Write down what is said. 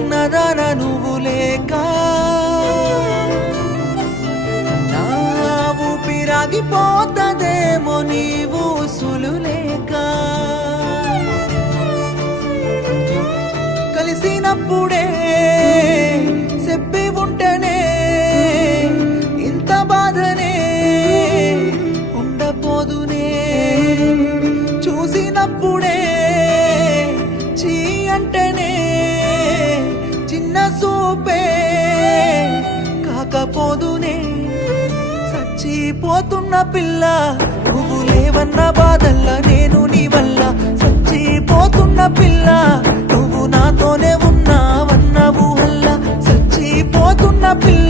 చిన్నదాన నువ్వు లేక నా ఊపిరాగిపోతదేమో నీవు ఉసులు లేక కలిసినప్పుడే చెప్పి ఉంటేనే ఇంత బాధనే ఉండపోదునే చూసినప్పుడే చీ అంటేనే చిన్న సూపే కాకపోదునే చచ్చిపోతున్న పిల్ల నువ్వు లేవన్న బాధల్లా నేను నీ వల్ల చచ్చిపోతున్న పిల్ల నువ్వు నాతోనే ఉన్నావన్న ఊహల్లా చచ్చిపోతున్న పిల్ల